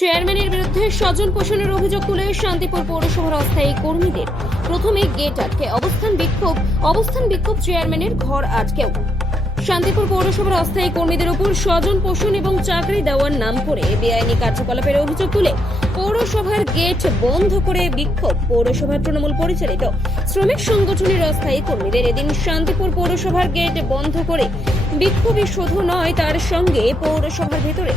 চেয়ারম্যানের বিরুদ্ধে স্বজন পোষণের অভিযোগ তুলে শান্তিপুর পৌরসভার অস্থায়ী কর্মীদের। প্রথমে গেট আটকে, অবস্থান বিক্ষোভ অবস্থান বিক্ষোভ চেয়ারম্যানের ঘর আটকেও। শান্তিপুর পৌরসভার অস্থায়ী কর্মীদের উপর স্বজন পোষণ এবং চাকরি দেওয়ার নাম করে বেআইনি কার্যকলাপের অভিযোগ তুলে পৌরসভার গেট বন্ধ করে বিক্ষোভ। পৌরসভার তৃণমূল পরিচালিত শ্রমিক সংগঠনের অস্থায়ী কর্মীদের এদিন শান্তিপুর পৌরসভার গেট বন্ধ করে বিক্ষোভে শুধু নয়, তার সঙ্গে পৌরসভার ভেতরে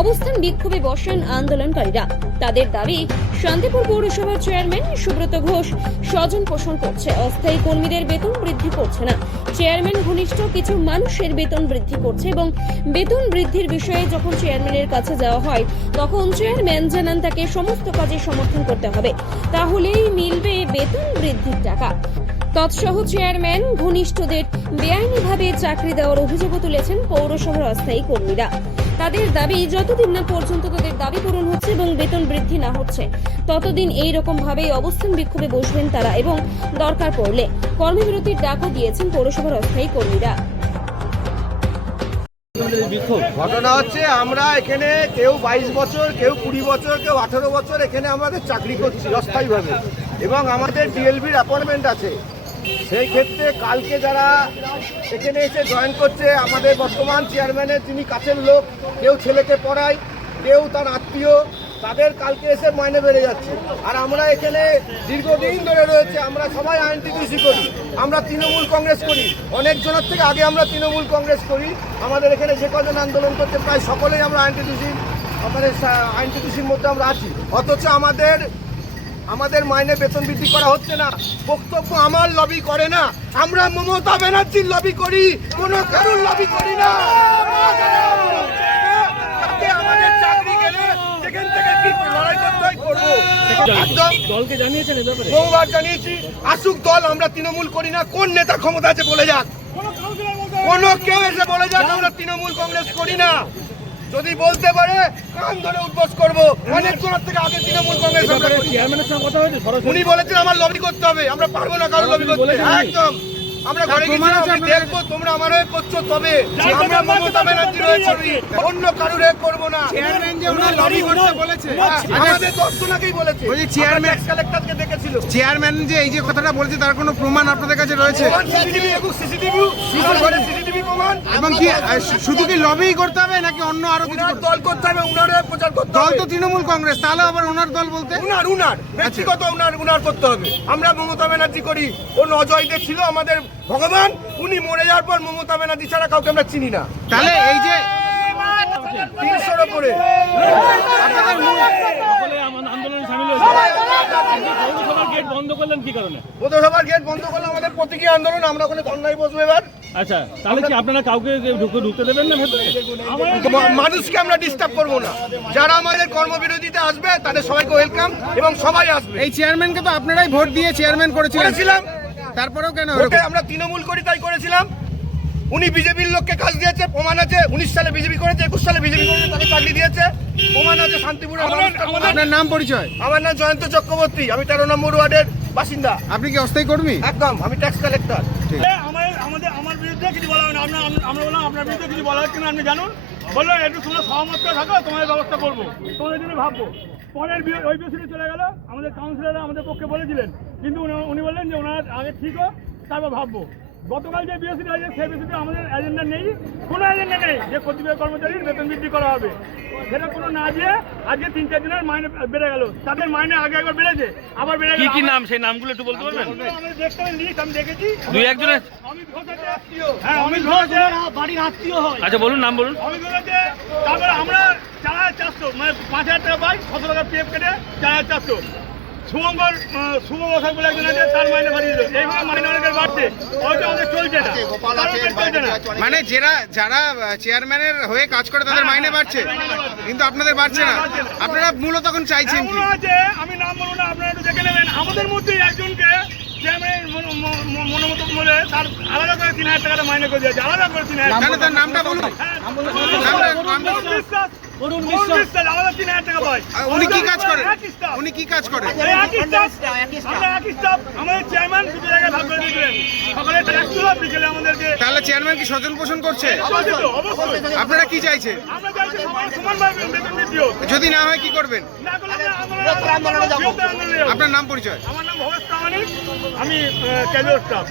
অবস্থান বিক্ষোভে বসেন আন্দোলনকারীরা। তাদের দাবি, শান্তিপুর পৌরসভার চেয়ারম্যান সুব্রত ঘোষ স্বজন পোষণ করছে। অস্থায়ী কর্মীদের বেতন বৃদ্ধি করছে না। চেয়ারম্যান ঘনিষ্ঠ কিছু মানুষের বেতন বৃদ্ধি করছে এবং বেতন বৃদ্ধির বিষয়ে যখন চেয়ারম্যানের কাছে যাওয়া হয়, তখন চেয়ারম্যান জানান তাকে সমস্ত কাজে সমর্থন করতে হবে। তাহলেই মিলবে বেতন বৃদ্ধির টাকা। তৎসহ চেয়ারম্যান ঘনিষ্ঠদের বেআইনিভাবে চাকরি দেওয়ার অভিযোগও তুলেছেন পৌরসভার অস্থায়ী কর্মীরা। তাদের দাবি, যতদিন না পর্যন্ত তাদের দাবি পূরণ হচ্ছে এবং বেতন বৃদ্ধি না হচ্ছে, ততদিন এই রকম ভাবেই অবস্থান বিক্ষোভে বসবেন তারা এবং দরকার পড়লে কর্মবিরতির ডাকও দিয়েছেন পৌরসভার অস্থায়ী কর্মীরা। ঘটনা হচ্ছে, আমরা এখানে কেউ বাইশ বছর, কেউ কুড়ি বছর, কেউ আঠেরো বছর এখানে আমাদের চাকরি করছি অস্থায়ীভাবে। এবং আমাদের ডিএলবির অ্যাপয়েন্টমেন্ট আছে। সেই ক্ষেত্রে কালকে যারা এখানে এসে জয়েন করছে, আমাদের বর্তমান চেয়ারম্যানের যিনি কাছের লোক, কেউ ছেলেকে পড়ায়, কেউ তার আত্মীয়, তাদের কালকে এসে মাইনে বেড়ে যাচ্ছে। আর আমরা এখানে দীর্ঘদিন ধরে রয়েছে, আমরা সবাই আইনটিটিসি করি, আমরা তৃণমূল কংগ্রেস করি, অনেকজনের থেকে আগে আমরা তৃণমূল কংগ্রেস করি, আমাদের এখানে যে কজন আন্দোলন করতে প্রায় সকলেই আমরা আইনটিটিসি আমাদের আইনটিটিসির মধ্যে আমরা আছি। অথচ আমাদের আমাদের মাইনে বেতন বৃদ্ধি করা হচ্ছে না। বক্তব্য আমার লবি করে না। আমরা মমতা ব্যানার্জির লবি করি কোনো কারুর লবি করি না? আমাদের চাকরি থেকে লড়াই করতে দলকে জানিয়েছেন বহুবার জানিয়েছি আসুক দল আমরা তৃণমূল করি না। কোন নেতা ক্ষমতা আছে বলে যাক। কোন কেউ এসে বলে যাক আমরা তৃণমূল কংগ্রেস করি না। যদি বলতে পারে কান ধরে উদ্বোস করব। অনেক দূর থেকে আগে তৃণমূল কংগ্রেস উনি বলেছেন আমার লবি করতে হবে আমরা পারব না কারও লবি করতে। হ্যাঁ, উনি? একদম। আমরা ঘরে আমি দেখব তোমরা আমার হয়ে করছ তবে। আমরা মমতা ব্যানার্জি রয়েছে অন্য কারুর হয়ে করব না। চেয়ারম্যান যে ওনার লবি করতে বলেছে হ্যাঁ, আমাদের দর্শনাকেই বলেছে। বলছি চেয়ারম্যান- কালেক্টরকে দেখেছিল। চেয়ারম্যান যে এই যে কথাটা বলছে তার কোনো প্রমাণ আপনাদের কাছে রয়েছে? সিসিটিভি এবং সিসিটিভি সিসিটিভি প্রমাণ। এবং কি শুধু কি লবি করতে হবে নাকি অন্য আরও কিছু উনার দল করতে হবে উনার হয়ে প্রচার করতে দল তো তৃণমূল কংগ্রেস তাহলে আবার ওনার দল বলতে? উনার উনার ব্যক্তিগত উনার উনার করতে হবে। আমরা মমতা ব্যানার্জি করি। অন্য অজয় দেব ছিল আমাদের ভগবান উনি মরে যাওয়ার পর মমতা ব্যানার্জি ছাড়া কাউকে আমরা চিনি না। তাহলে এই যে তিনশোর ওপরে। সকলে আমার আন্দোলনে সামিল হয়েছে আপনি পৌরসভার গেট বন্ধ করলেন কি কারণে পৌরসভার গেট বন্ধ করলে আমাদের প্রতীকী আন্দোলন আমরা ওখানে ধর্নায় বসবো এবার। আচ্ছা তাহলে কি আপনারা কাউকে ঢুকে ঢুকতে দেবেন না ভেতরে? মানুষকে আমরা ডিস্টার্ব করব না। যারা আমাদের কর্মবিরতিতে আসবে তাদের সবাইকে ওয়েলকাম এবং সবাই আসবে। এই চেয়ারম্যানকে তো আপনারাই ভোট দিয়ে চেয়ারম্যান করেছিলেন। করেছিলাম। তারপরেও কেন ওকে আমরা তৃণমূল করি তাই করেছিলাম। উনি বিজেপির লোককে কাজ দিয়েছে প্রমাণ আছে উনিশ সালে বিজেপি করেছে একুশ সালে বিজেপি করেছে তাকে চাকরি দিয়েছে প্রমাণ আছে শান্তিপুরে। আপনার নাম পরিচয়? আমার নাম জয়ন্ত চক্রবর্তী আমি তেরো নম্বর ওয়ার্ডের বাসিন্দা। আপনি কি অস্থায়ী কর্মী? একদম আমি ট্যাক্স কালেক্টর আমার আমাদের আমার বিরুদ্ধে কিছু বলা হয় না। আমরা আমরা বললাম আপনার বিরুদ্ধে কিছু বলা হচ্ছে না আপনি জানুন। বলল একটু তোমরা সহমত করে থাকো তোমাদের ব্যবস্থা করব। তোমাদের জন্য ভাববো। পরের ওই বছরই চলে গেল। আমাদের কাউন্সিলররা আমাদের পক্ষে বলেছিলেন। কিন্তু উনি বললেন যে ওনার আগে ঠিক হোক, তারপর ভাববো। গতকাল যে বিএসসি আছে সেই বিএসসিতে আমাদের এজেন্ডা নেই কোনো এজেন্ডা নেই যে কতিপয় কর্মচারীর বেতন বৃদ্ধি করা হবে। সেটা কোনো না দিয়ে আজকে তিন চার দিনের মাইনে বেড়ে গেল। তাদের মাইনে আগে একবার বেড়েছে আবার বেড়ে গেল। কি কি নাম সেই নামগুলো একটু বলতে পারবেন? আমাদের দেখতে লিস্ট আমি দেখেছি। দুই একজনের? অমিত ঘোষ আছে হ্যাঁ অমিত ঘোষ আছে। বাড়ির আত্মীয় হয়। আচ্ছা বলুন নাম বলুন। অমিত ঘোষ আছে তারপরে আমরা চার হাজার চারশো মানে পাঁচ হাজার টাকা পাই ছশো টাকা পিএফ কেটে চার হাজার চারশো। শুভঙ্কর শুভ বসাক বলে একজন আছে তার মাইনে বাড়িয়ে দিল। এইভাবে মাইনে অনেকের বাড়ছে। হয়তো আমাদের চলছে না। চলছে না। মানে যারা যারা চেয়ারম্যানের হয়ে কাজ করে তাদের মাইনে বাড়ছে। কিন্তু আপনাদের বাড়ছে না। আপনারা মূলত এখন চাইছেন কি? আমি নাম বলব না আপনারা একটু দেখে নেবেন। আমাদের মধ্যেই একজনকে মন- মন- মন- মনোমত বলে তার আলাদা করে তিন হাজার টাকাটা মাইনে করে দিয়েছে। আলাদা করে তিন হাজার তাহলে তার নামটা বলুন। হ্যাঁ, নামটা- নাম- অরুণ বিশ্বাস। আলাদা তিন হাজার টাকা পায় উনি কি কাজ করেন? উনি কি কাজ করেন? আমাদের চেয়ারম্যান দুটো জায়গায় ভাগ করে দিয়েছিলেন। সকালে ট্যাক্স তুলো বিকেলে আমাদেরকে তাহলে চেয়ারম্যান কি স্বজন পোষণ করছে? আপনারা কি চাইছেন? আমরা চাইছি সমানভাবে বেতন বৃদ্ধি যদি না হয় কি করবেন? না করলে আমরা আন্দোলনে আন্দোলনে যাব। আপনার নাম পরিচয়। আমার নাম ভবেশ প্রামাণিক। আমি ক্যাজুয়াল স্টাফ